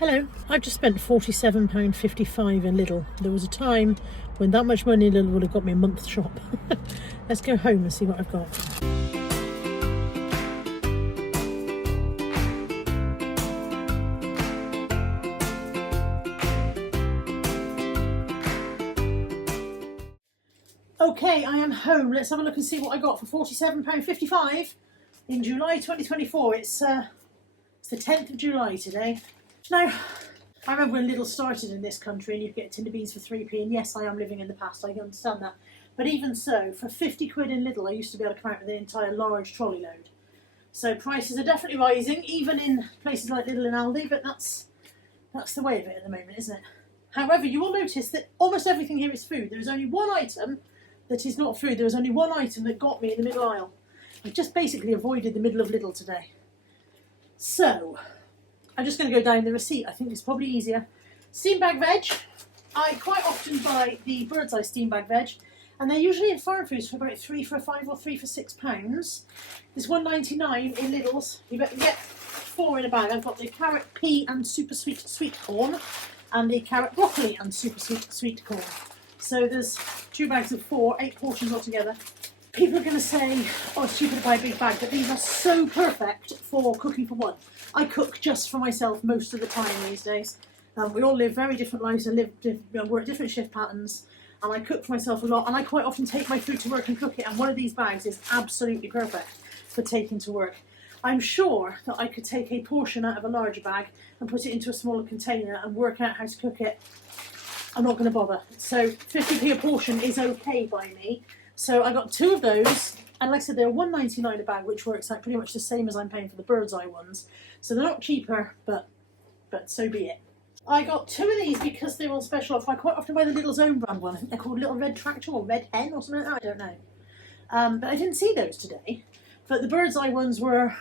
Hello, I've just spent £47.55 in Lidl. There was a time when that much money in Lidl would have got me a month's shop. Let's go home and see what I've got. Okay, I am home. Let's have a look and see what I got for £47.55 in July 2024. It's the 10th of July today. Now, I remember when Lidl started in this country and you'd get tin of beans for 3p, and yes, I am living in the past, I understand that. But even so, for 50 quid in Lidl, I used to be able to come out with an entire large trolley load. So prices are definitely rising, even in places like Lidl and Aldi, but that's the way of it at the moment, isn't it? However, you will notice that almost everything here is food. There is only one item that is not food. There was only one item that got me in the middle aisle. I just basically avoided the middle of Lidl today. So, I'm just going to go down the receipt. I think it's probably easier. Steam bag veg. I quite often buy the bird's eye steam bag veg, and they're usually in farm foods for about 3 for £5 or 3 for £6. There's £1.99 in Lidl's. You better get 4 in a bag. I've got the carrot, pea and super sweet corn, and the carrot, broccoli and super sweet corn. So there's 2 bags of 4, 8 portions altogether. People are going to say, oh, it's stupid to buy a big bag, but these are so perfect for cooking for one. I cook just for myself most of the time these days. We all live very different lives and work different shift patterns, and I cook for myself a lot, and I quite often take my food to work and cook it, and one of these bags is absolutely perfect for taking to work. I'm sure that I could take a portion out of a larger bag and put it into a smaller container and work out how to cook it. I'm not going to bother. So 50p a portion is okay by me. So I got 2 of those, and like I said, they're £1.99 a bag, which works out pretty much the same as I'm paying for the bird's eye ones. So they're not cheaper, but so be it. I got 2 of these because they were on special offer. I quite often buy the Lidl's own brand one. I think they're called Little Red Tractor or Red Hen or something like that. I don't know. But I didn't see those today. But the bird's eye ones were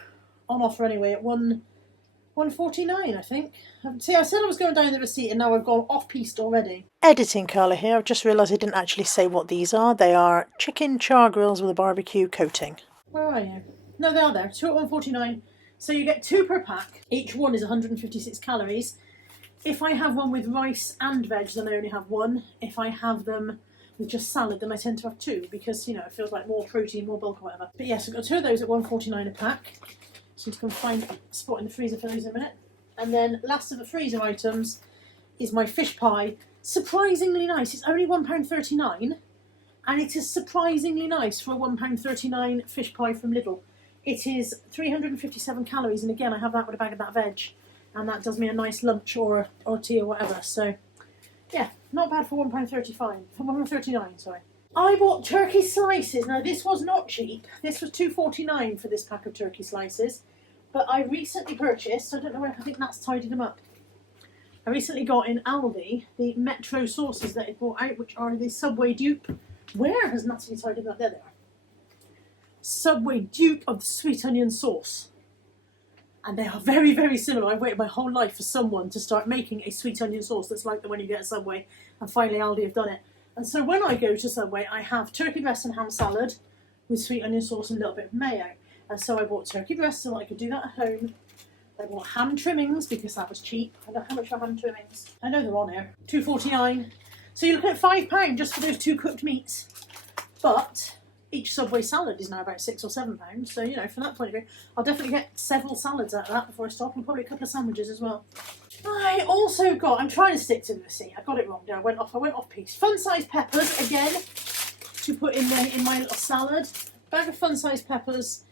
on offer anyway at £1.49, I think. See, I said I was going down the receipt, and now I've gone off-piste already. Editing Carla here. I've just realised I didn't actually say what these are. They are chicken char grills with a barbecue coating. Where are you? No, they are there. 2 at £1.49. So you get 2 per pack. Each one is 156 calories. If I have one with rice and veg, then I only have 1. If I have them with just salad, then I tend to have 2 because, you know, it feels like more protein, more bulk or whatever. But yes, I've got 2 of those at £1.49 a pack. So I'm just going to find a spot in the freezer for those in a minute. And then last of the freezer items is my fish pie. Surprisingly nice. It's only £1.39, and it is surprisingly nice for a £1.39 fish pie from Lidl. It is 357 calories, and again, I have that with a bag of that veg, and that does me a nice lunch or tea or whatever. So, yeah, not bad for £1.39, sorry. I bought turkey slices. Now, this was not cheap. This was £2.49 for this pack of turkey slices, but I recently purchased, I don't know where, I think that's tidied them up. I recently got in Aldi the Metro sauces that it brought out, which are the Subway dupe. Where has Natalie tidied them up? There they are. Subway dupe of the sweet onion sauce. And they are very, very similar. I've waited my whole life for someone to start making a sweet onion sauce that's like the one you get at Subway, and finally Aldi have done it. And so when I go to Subway, I have turkey breast and ham salad with sweet onion sauce and a little bit of mayo. And so I bought turkey breast so that I could do that at home. I bought ham trimmings because that was cheap. I don't know how much are ham trimmings. I know they're on here. £2.49. So you're looking at £5 just for those 2 cooked meats. But each Subway salad is now about £6 or £7. So, you know, from that point of view, I'll definitely get several salads out of that before I stop, and probably a couple of sandwiches as well. I also got, I'm trying to stick to the receipt. I got it wrong there. I went off piece. Fun-sized peppers, again, to put in my little salad. Bag of fun-sized peppers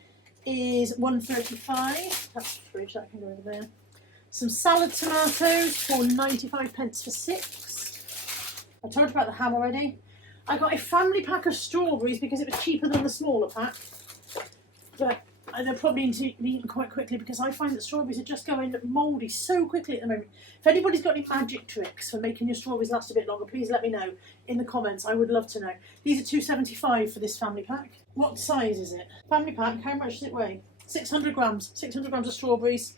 is £1.35. That's the fridge, that can go over there. Some salad tomatoes for 95p for 6. I told you about the ham already. I got a family pack of strawberries because it was cheaper than the smaller pack. But they're probably need to be eaten quite quickly because I find that strawberries are just going mouldy so quickly at the moment. If anybody's got any magic tricks for making your strawberries last a bit longer, please let me know in the comments. I would love to know. These are £2.75 for this family pack. What size is it? Family pack, how much does it weigh? 600 grams. 600 grams of strawberries,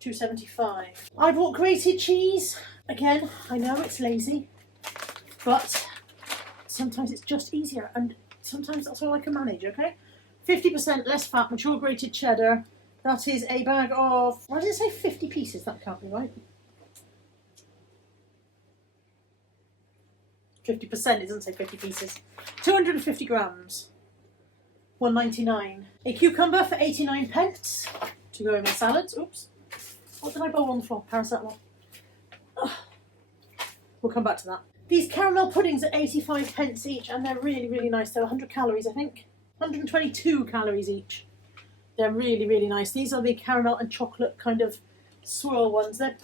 £2.75. I bought grated cheese. Again, I know it's lazy, but sometimes it's just easier, and sometimes that's all I can manage, okay? 50% less fat, mature grated cheddar. That is a bag of, why did it say 50 pieces? That can't be right. 50%, it doesn't say 50 pieces. 250 grams, £1.99. A cucumber for 89 pence to go in my salads. Oops. What did I bowl on the floor? Paracetamol. Ugh. We'll come back to that. These caramel puddings are 85 pence each, and they're really, really nice. They're 100 calories, I think. 122 calories each. They're really, really nice. These are the caramel and chocolate kind of swirl ones. They're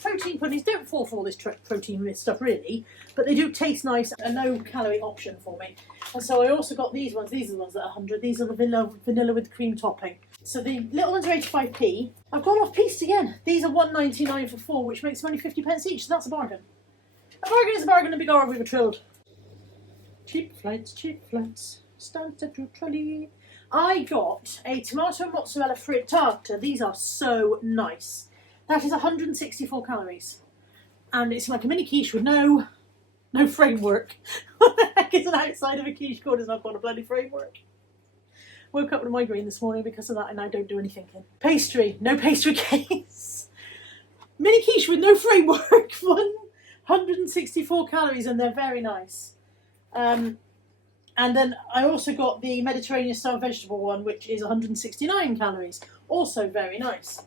protein puddings. Don't fall for all this protein stuff, really, but they do taste nice. A low-calorie option for me. And so I also got these ones. These are the ones that are 100. These are the vanilla with cream topping. So the little ones are 85p. I've gone off piece again. These are £1.99 for 4, which makes them only 50 pence each, so that's a bargain. A bargain is a bargain, and big R we were trilled. Cheap flights, stand at your trolley. I got a tomato mozzarella frittata. These are so nice. That is 164 calories. And it's like a mini quiche with no framework. What the heck is an outside of a quiche called? It's not got a bloody framework. Woke up with a migraine this morning because of that, and I don't do any thinking. Pastry, no pastry case. Mini quiche with no framework. 164 calories, and they're very nice. And then I also got the Mediterranean style vegetable one, which is 169 calories. Also very nice.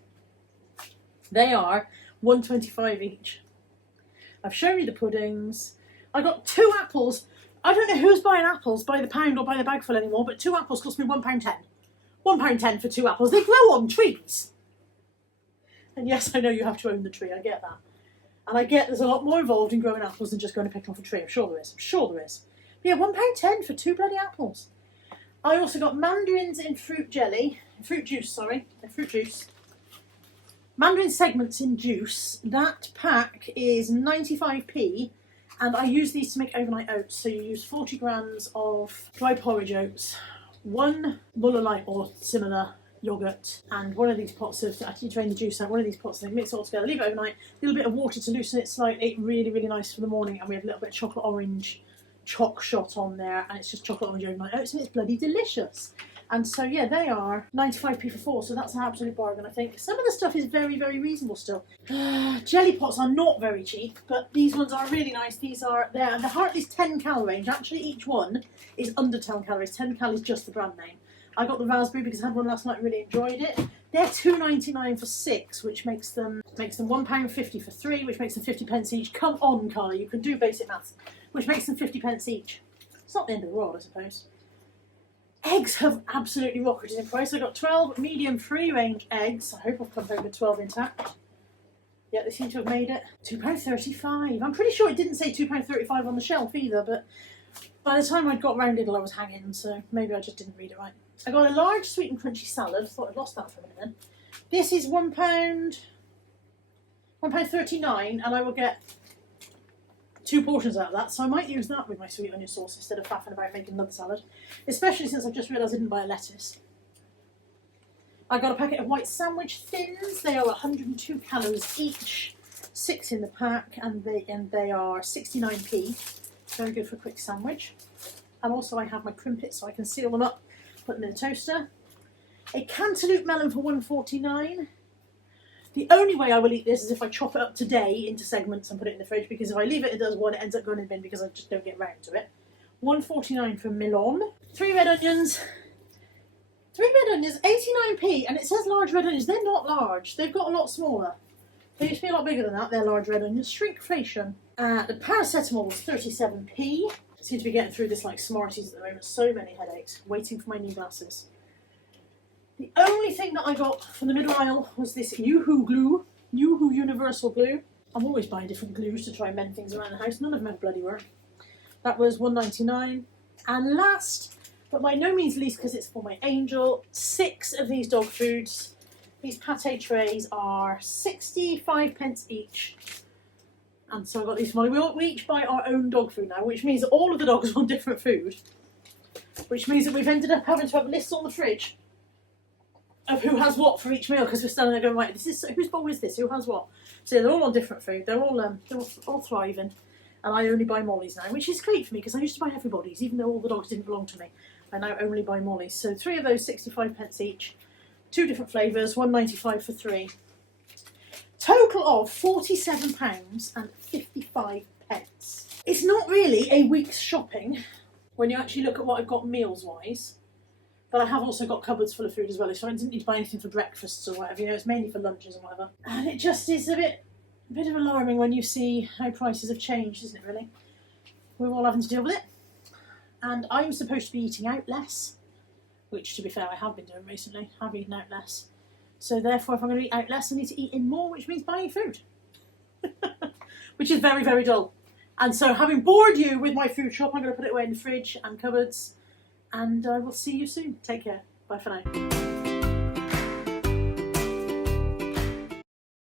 They are £1.25 each. I've shown you the puddings. I got 2 apples. I don't know who's buying apples by the pound or by the bagful anymore, but 2 apples cost me £1.10. £1.10 for 2 apples. They grow on trees. And yes, I know you have to own the tree. I get that. And I get there's a lot more involved in growing apples than just going to pick off a tree. I'm sure there is. But yeah, £1.10 for 2 bloody apples. I also got mandarins in fruit juice. Mandarin segments in juice. That pack is 95p, and I use these to make overnight oats. So you use 40 grams of dry porridge oats, 1 Muller Lite or similar yogurt, and one of these pots of, after you drain the juice out, one of these pots, and mix it all together, leave it overnight, a little bit of water to loosen it slightly, really, really nice for the morning, and we have a little bit of chocolate orange choc shot on there, and it's just chocolate orange overnight oats, and it's bloody delicious. And so yeah, they are 95p for 4, so that's an absolute bargain, I think. Some of the stuff is very, very reasonable still. Jelly pots are not very cheap, but these ones are really nice. These are there, and the Hartley's 10 cal range. Actually, each one is under 10 calories. 10 cal is just the brand name. I got the raspberry because I had one last night and really enjoyed it. They're £2.99 for 6, which makes them £1.50 for 3, which makes them 50 pence each. Come on, Carla, you can do basic maths. Which makes them 50 pence each. It's not the end of the world, I suppose. Eggs have absolutely rocketed in price. I got 12 medium free range eggs. I hope I've come home with 12 intact. Yeah, they seem to have made it. £2.35. I'm pretty sure it didn't say £2.35 on the shelf either, but by the time I'd got round LIDL I was hanging, so maybe I just didn't read it right. I got a large sweet and crunchy salad. Thought I'd lost that for a minute then. This is £1.39, and I will get 2 portions out of that, so I might use that with my sweet onion sauce instead of faffing about making another salad, especially since I've just realised I didn't buy a lettuce. I got a packet of white sandwich thins. They are 102 calories each, 6 in the pack, and they are 69p. Very good for a quick sandwich. And also I have my crimpets so I can seal them up, put them in the toaster. A cantaloupe melon for £1.49. The only way I will eat this is if I chop it up today into segments and put it in the fridge, because if I leave it, it does one, it ends up going in the bin because I just don't get round to it. £1.49 for Milan. 3 red onions. 89p, and it says large red onions. They're not large. They've got a lot smaller. They used to be a lot bigger than that. They're large red onions. Shrinkflation. The paracetamol was 37p. I seem to be getting through this like Smarties at the moment. So many headaches. Waiting for my new glasses. The only thing that I got from the middle aisle was this Yoo-Hoo glue, Yoo-Hoo Universal Glue. I'm always buying different glues to try and mend things around the house. None of them have bloody work. That was £1.99. And last, but by no means least because it's for my angel, 6 of these dog foods. These pate trays are 65 pence each. And so I got these from Molly. We each buy our own dog food now, which means that all of the dogs want different food. Which means that we've ended up having to have lists on the fridge of who has what for each meal, because we're standing there going, right, this is whose bowl is this? Who has what? So yeah, they're all on different food. They're all thriving, and I only buy Molly's now, which is great for me because I used to buy everybody's, even though all the dogs didn't belong to me. I now only buy Molly's. So 3 of those, 65 pence each, 2 different flavours, £1.95 for 3. Total of £47.55. it's not really a week's shopping when you actually look at what I've got meals-wise. But I have also got cupboards full of food as well, so I didn't need to buy anything for breakfasts or whatever, you know, it's mainly for lunches and whatever. And it just is a bit of alarming when you see how prices have changed, isn't it really? We're all having to deal with it. And I'm supposed to be eating out less, which to be fair I have been doing recently. I've eaten out less. So therefore if I'm going to eat out less I need to eat in more, which means buying food. Which is very, very dull. And so having bored you with my food shop, I'm going to put it away in the fridge and cupboards. And I will see you soon. Take care. Bye for now.